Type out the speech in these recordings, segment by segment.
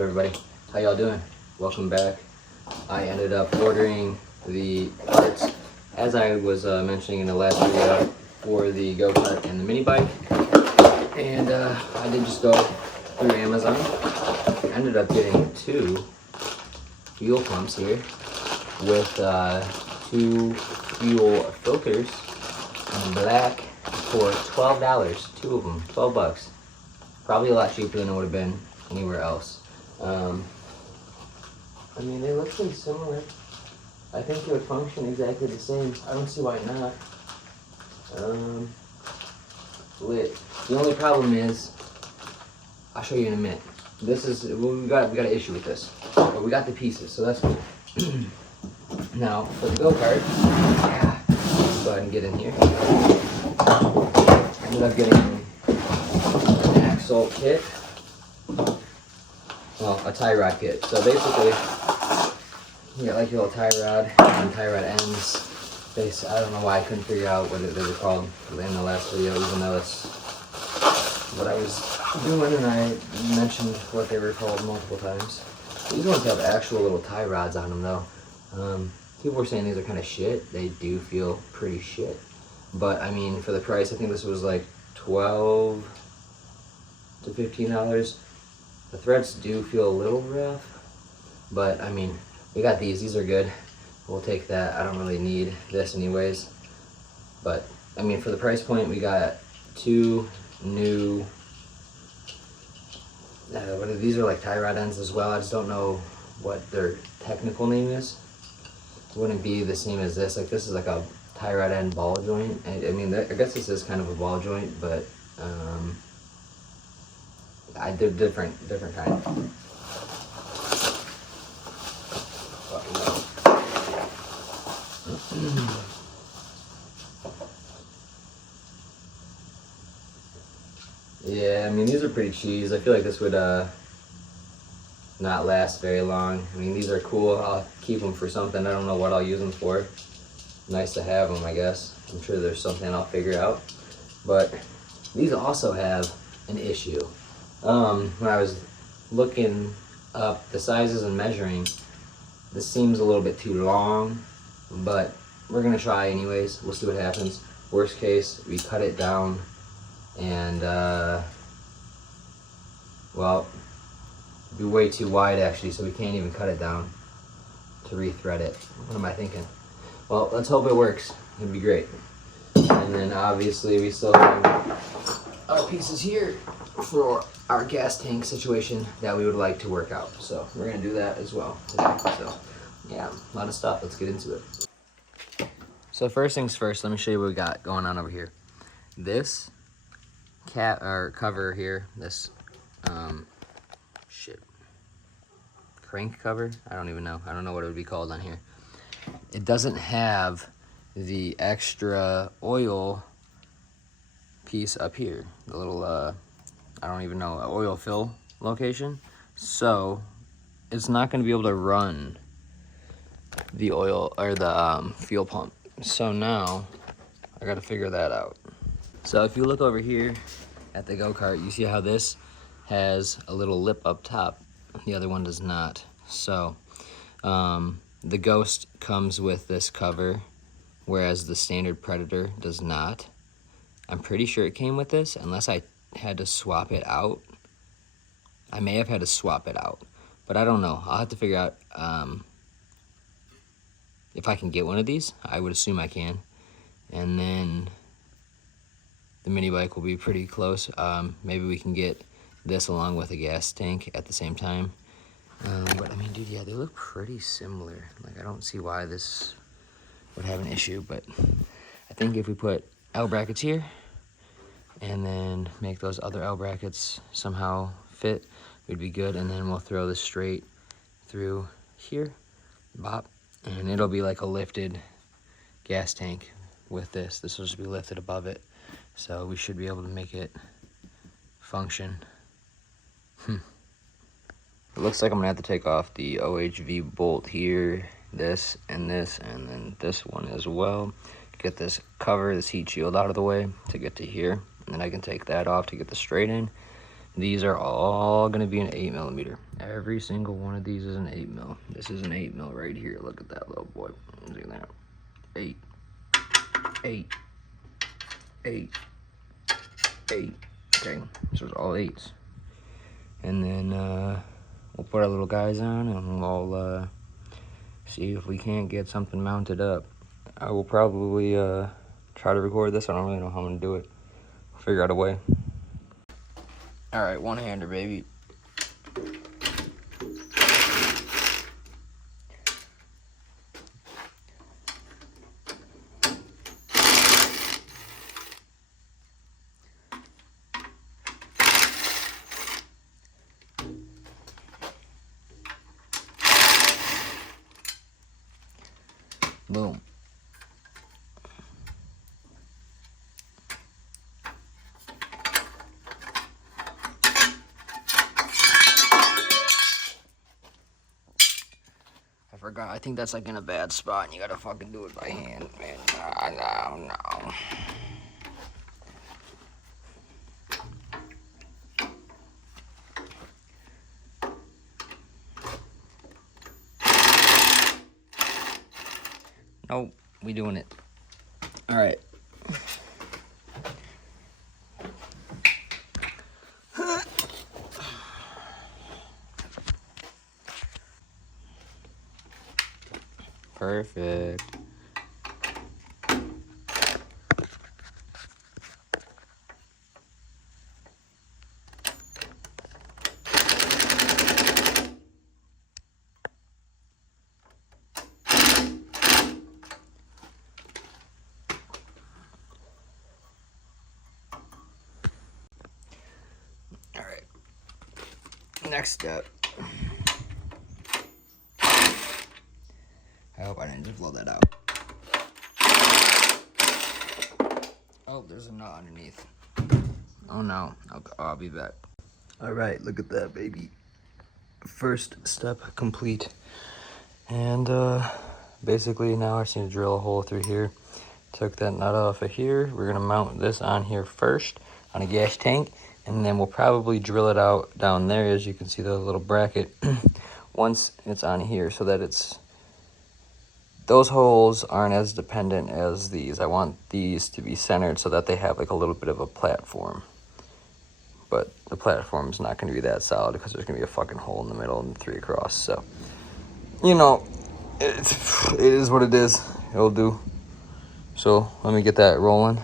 up, everybody? How y'all doing? Welcome back. I ended up ordering the parts, as I was mentioning in the last video, for the go-kart and the mini bike. And I did just go through Amazon. I ended up getting 2 fuel pumps here with 2 fuel filters in black for $12. 2 of them, 12 bucks. Probably a lot cheaper than it would have been anywhere else. I mean, they look pretty similar. I think they would function exactly the same. I don't see why not. Lit. The only problem is, I'll show you in a minute. This is, well, we got an issue with this, but we got the pieces, so that's cool. Now for the go-kart, let's go ahead and get in here. I ended up getting an axle kit. Well, a tie rod kit. So basically, you get like your little tie rod and tie rod ends. I don't know why I couldn't figure out what they were called in the last video, even though that's what I was doing and I mentioned what they were called multiple times. These ones have actual little tie rods on them though. People were saying these are kind of shit. They do feel pretty shit. But I mean, for the price, I think this was like $12 to $15. The threads do feel a little rough, but I mean, we got these. These are good. We'll take that. I don't really need this anyways. But I mean, for the price point, we got 2 new. These are like tie rod ends as well. I just don't know what their technical name is. It wouldn't be the same as this. Like this is like a tie rod end ball joint. I mean, I guess this is kind of a ball joint, but they're different kind. Yeah, I mean, these are pretty cheese. I feel like this would not last very long. I mean, these are cool. I'll keep them for something. I don't know what I'll use them for. Nice to have them, I guess. I'm sure there's something I'll figure out. But these also have an issue. When I was looking up the sizes and measuring, this seems a little bit too long, but we're gonna try anyways. We'll see what happens. Worst case, we cut it down and well, it'd be way too wide actually, so we can't even cut it down to rethread it. What am I thinking? Well, let's hope it works. It'd be great. And then obviously we still have our pieces here for our gas tank situation that we would like to work out. So we're gonna do that as well today. So yeah, a lot of stuff. Let's get into it. So first things first, let me show you what we got going on over here. This cover here, this crank cover. I don't even know. I don't know what it would be called on here. It doesn't have the extra oil piece up here, the little I don't even know, oil fill location. So it's not going to be able to run the oil or the fuel pump. So now I got to figure that out. So if you look over here at the go-kart, you see how this has a little lip up top. The other one does not. So the Ghost comes with this cover, whereas the standard Predator does not. I'm pretty sure it came with this, unless I had to swap it out. I may have had to swap it out, but I don't know. I'll have to figure out if I can get one of these. I would assume I can. And then the mini bike will be pretty close. Maybe we can get this along with a gas tank at the same time. But I mean, dude, yeah, they look pretty similar. Like, I don't see why this would have an issue, but I think if we put L brackets here and then make those other L brackets somehow fit, we'd be good. And then we'll throw this straight through here, bop, and it'll be like a lifted gas tank with this. This will just be lifted above it. So we should be able to make it function. It looks like I'm gonna have to take off the OHV bolt here, this, and then this one as well. Get this cover, this heat shield out of the way to get to here. And then I can take that off to get the straight in. These are all gonna be an 8mm. Every single one of these is an 8mm. This is an 8mm right here. Look at that little boy. Look at that. 8, 8, 8, 8. Okay, so it's all 8s. And then we'll put our little guys on and we'll see if we can't get something mounted up. I will probably try to record this. I don't really know how I'm gonna do it. I'll figure out a way. All right, one-hander, baby. Boom. I forgot. I think that's like in a bad spot and you gotta fucking do it by hand, man. No. Nope, we doing it. All right. Perfect. All right. Next step. I hope I didn't just blow that out. Oh, there's a knot underneath. Oh no, I'll be back. All right, look at that, baby. First step complete. And basically now I just need to drill a hole through here. Took that nut off of here. We're gonna mount this on here first on a gas tank, and then we'll probably drill it out down there, as you can see the little bracket, once it's on here, so that those holes aren't as dependent as these. I want these to be centered so that they have like a little bit of a platform. But the platform is not going to be that solid because there's going to be a fucking hole in the middle and 3 across. So, you know, it is what it is. It'll do. So let me get that rolling.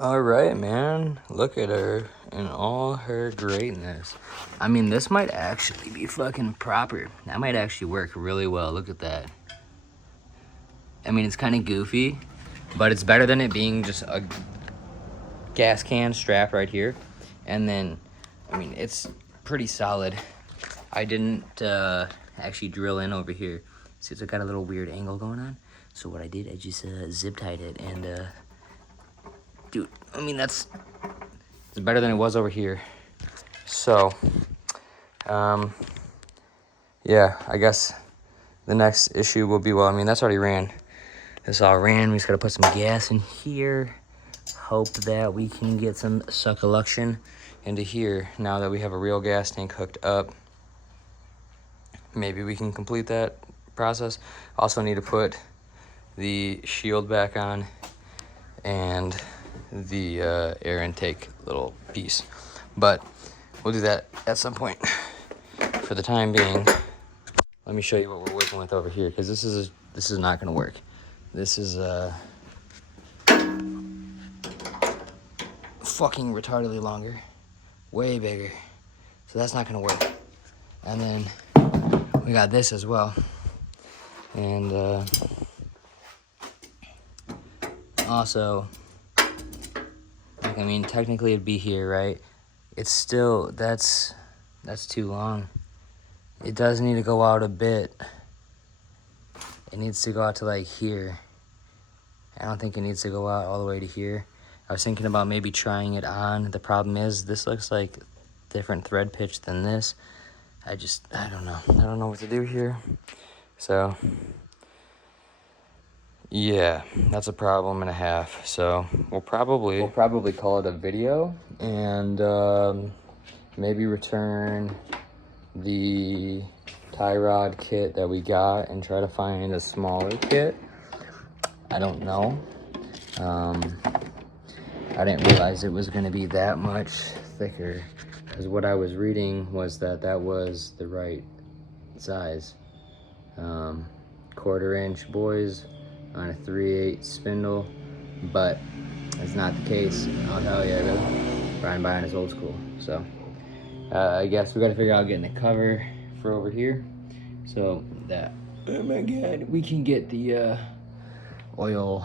All right, man. Look at her in all her greatness. I mean, this might actually be fucking proper. That might actually work really well. Look at that. I mean, it's kind of goofy, but it's better than it being just a gas can strap right here. And then, I mean, it's pretty solid. I didn't actually drill in over here. See, it's got a little weird angle going on. So what I did, I just zip tied it and dude, I mean, it's better than it was over here. So, yeah, I guess the next issue will be, well, I mean, that's already ran. This all ran. We just got to put some gas in here. Hope that we can get some succulation into here now that we have a real gas tank hooked up. Maybe we can complete that process. Also need to put the shield back on and the air intake little piece, but we'll do that at some point. For the time being, let me show you what we're working with over here, because this is not gonna work. This is fucking retardedly longer, way bigger, so that's not gonna work. And then we got this as well, and also, I mean, technically it'd be here, right? It's still, that's too long. It does need to go out a bit. it needs to go out to like here. I don't think it needs to go out all the way to here. I was thinking about maybe trying it on. The problem is this looks like different thread pitch than this. I don't know. I don't know what to do here. So, yeah, that's a problem and a half. So we'll probably call it a video and maybe return the tie rod kit that we got and try to find a smaller kit. I don't know. I didn't realize it was going to be that much thicker, because what I was reading was that that was the right size. 1/4 inch boys on a 3/8 spindle, but it's not the case. I'll tell you, Brian Byron is old school. So I guess we got to figure out getting a cover for over here, so that, oh my god, we can get the oil,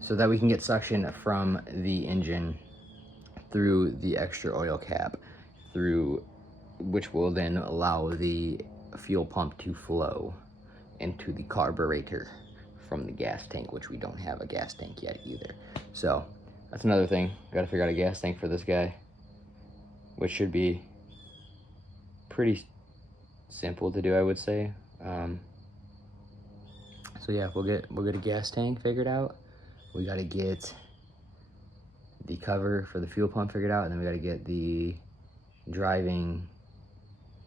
so that we can get suction from the engine through the extra oil cap, through which will then allow the fuel pump to flow into the carburetor from the gas tank, which we don't have a gas tank yet either. So that's another thing. Got to figure out a gas tank for this guy, which should be pretty simple to do, I would say. So yeah, we'll get a gas tank figured out. We got to get the cover for the fuel pump figured out, and then we got to get the driving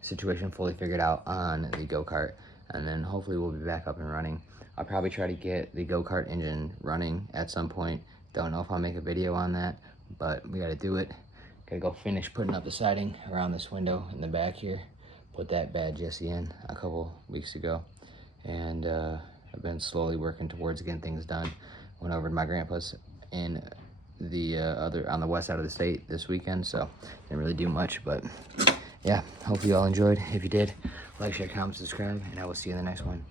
situation fully figured out on the go-kart, and then hopefully we'll be back up and running. I'll probably try to get the go-kart engine running at some point. Don't know if I'll make a video on that, but we got to do it. Got to go finish putting up the siding around this window in the back here. Put that bad Jesse in a couple weeks ago, and I've been slowly working towards getting things done. Went over to my grandpa's in the on the west side of the state this weekend, so didn't really do much, but yeah, hopefully you all enjoyed. If you did, like, share, comment, subscribe, and I will see you in the next one.